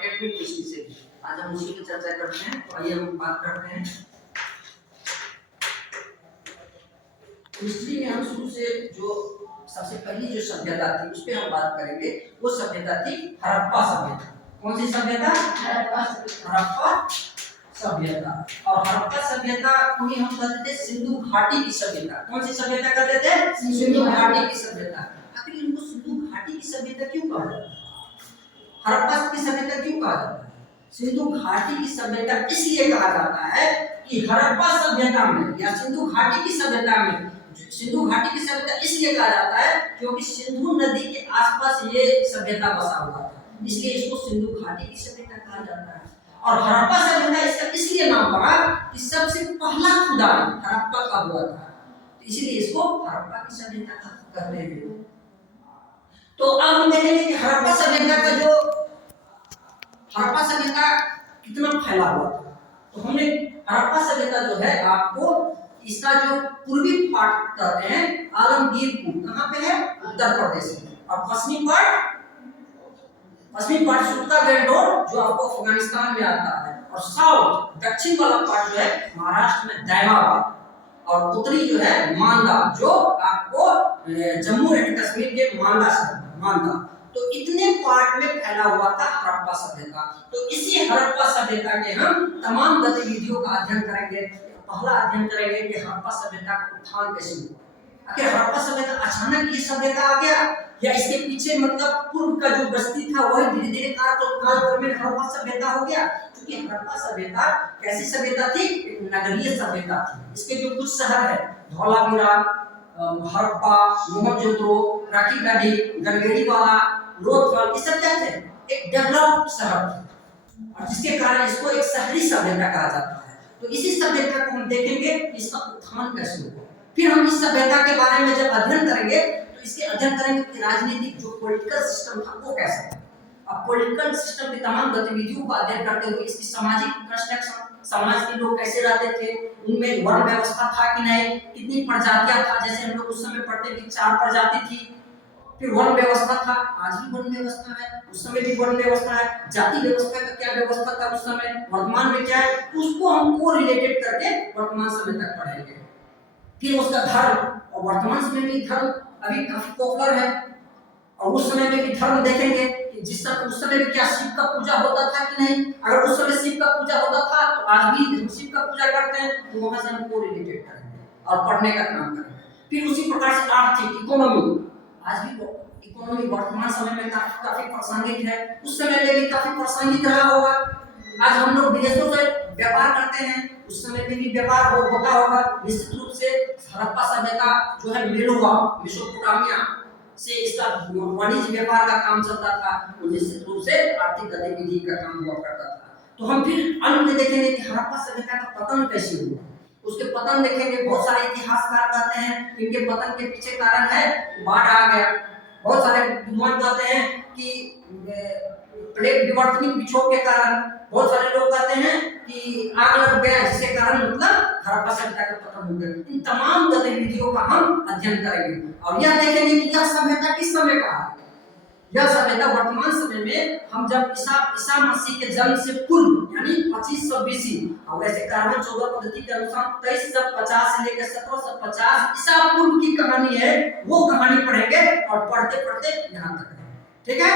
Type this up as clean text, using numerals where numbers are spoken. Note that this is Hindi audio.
कनेक्टेड भी कृषि से। आज हम उसी की चर्चा करते हैं। तो आइए हम बात करते हैं हिस्ट्री में। हम शुरू से जो सबसे पहली जो सभ्यता थी उस पे हम बात करेंगे। वो सभ्यता थी हड़प्पा सभ्यता। कौन सी सभ्यता? हड़प्पा सभ्यता। और हड़प्पा सभ्यता को ही हम कहते थे सिंधु घाटी की सभ्यता। कौन सी सभ्यता कहते थे? सिंधु घाटी की सभ्यता। आखिर इनको सिंधु घाटी की सभ्यता क्यों कहा जाता है? हड़प्पा की सभ्यता क्यों कहा जाता है? सिंधु घाटी की सभ्यता इसलिए कहा जाता है कि हड़प्पा सभ्यता में या सिंधु घाटी की सभ्यता में, सिंधु घाटी की सभ्यता इसलिए कहा जाता है क्योंकि सिंधु नदी के आसपास ये सभ्यता बसा हुआ था, इसलिए इसको सिंधु घाटी की सभ्यता कहा जाता है। और हड़प्पा सभ्यता इसका इसलिए नाम पड़ा कि सबसे पहला खुदाई हड़प्पा का हुआ था, इसलिए इसको हड़प्पा की सभ्यता कहते हैं। तो अब हम देखेंगे कि हड़प्पा सभ्यता का जो हड़प्पा सभ्यता कितना फैला हुआ था। तो हमने हड़प्पा सभ्यता जो है आपको इसका जो पूर्वी पार्ट कहते हैं आलमगीरपुर, कहाँ पे है? उत्तर प्रदेश में। और पश्चिमी पार्ट सुत्ता बेल्ट रोड जो आपको अफगानिस्तान में आता है। और साउथ दक्षिण वाला पार्ट जो है महाराष्ट्र में दैमाबाद। और उत्तरी जो है मांदा जो आपको जम्मू एंड कश्मीर के मांदा। तो इतने पार्ट में फैला हुआ था हड़प्पा सभ्यता। तो इसी हड़प्पा सभ्यता के हम तमाम गतिविधियों का अध्ययन करेंगे। पहला अध्ययन करेंगे कि हड़प्पा सभ्यता का उत्थान कैसे हुआ। आखिर हड़प्पा सभ्यता अचानक ये सभ्यता आ गया या इसके पीछे मतलब पूर्व का जो बस्ती था वही धीरे धीरे काल में हड़प्पा सभ्यता हो गया। क्योंकि हड़प्पा सभ्यता कैसी सभ्यता थी? एक नगरीय सभ्यता थी। इसके जो कुछ शहर है धौलावीरा, हड़प्पा, मोहनजोदड़ो, राखीगढ़ी, गंगेड़ीवाला, लोथल, ये सब क्या थे? एक डेवलप्ड शहर थे और जिसके कारण इसको एक शहरी सभ्यता कहा जाता है। तो इसी सभ्यता को हम देखेंगे इसका उत्थान कैसे हुआ। फिर हम इस सभ्यता के बारे में जब अध्ययन करेंगे तो इसके अध्ययन करेंगे कि राजनीतिक जो पॉलिटिकल सिस्टम था वो कैसा था। अब पॉलिटिकल सिस्टम की तमाम गतिविधियों का अध्ययन करते हुए इसकी सामाजिक कंस्ट्रक्शन, समाज के लोग कैसे रहते थे, उनमें वर्ण व्यवस्था था कि नहीं, कितनी प्रजातियां था। जैसे हम लोग उस समय पढ़ते थे 4 प्रजाति थी। फिर वर्ण व्यवस्था था, आज भी वर्ण व्यवस्था है, उस समय भी वर्ण व्यवस्था है। जाति व्यवस्था का क्या व्यवस्था था उस समय, वर्तमान में क्या है, उसको हम को रिलेटेड करके वर्तमान समय तक पढ़ेंगे। फिर उसका धर्म, और वर्तमान समय में धर्म अभी काफी पॉपुलर है। और उस समय में भी धर्म देखेंगे कि जिस समय उस समय में क्या शिव का पूजा होता था कि नहीं। अगर उस समय शिव का पूजा होता था तो आज भी हम शिव का पूजा करते हैं, तो वहां से हम को रिलेटेड करेंगे और पढ़ने का काम करेंगे। फिर उसी प्रकार से आर्थिक इकोनॉमी, आज भी इकोनॉमी वर्तमान समय में काफी प्रासंगिक है, उस समय में भी काफी प्रासंगिक रहा होगा। आज हम लोग विदेशों से व्यापार करते हैं, उस समय में भी व्यापार होता होगा। निश्चित रूप से हड़प्पा सभ्यता जो है मेसोपोटामिया से इसका वाणिज्य व्यापार का काम चलता था, निश्चित रूप से आर्थिक गतिविधि का काम हुआ करता था। तो हम फिर अंत में देखेंगे कि हड़प्पा सभ्यता का पतन कैसे हुआ। उसके पतन देखेंगे। बहुत सारे इतिहासकार कहते हैं इनके पतन के पीछे कारण है बाढ़ आ गया। बहुत सारे विद्वान कहते हैं कि प्लेट विवर्तनिक विक्षोभ के कारण। बहुत सारे लोग कहते हैं कि आग लग गया जिसके कारण मतलब हड़प्पा सभ्यता का पतन हो गया। इन तमाम गतिविधियों का हम अध्ययन करेंगे और यह देखेंगे कि यह सभ्यता किस समय का है। यह सभ्यता वर्तमान समय में हम जब ईसा मसीह के जन्म से पूर्व यानी 2500 बीसी, और वैसे कार्बन 14 पद्धति के अनुसार 2350 से लेकर 1750 ईसा पूर्व की कहानी है, वो कहानी पढ़ेंगे और पढ़ते पढ़ते यहाँ तक। ठीक है।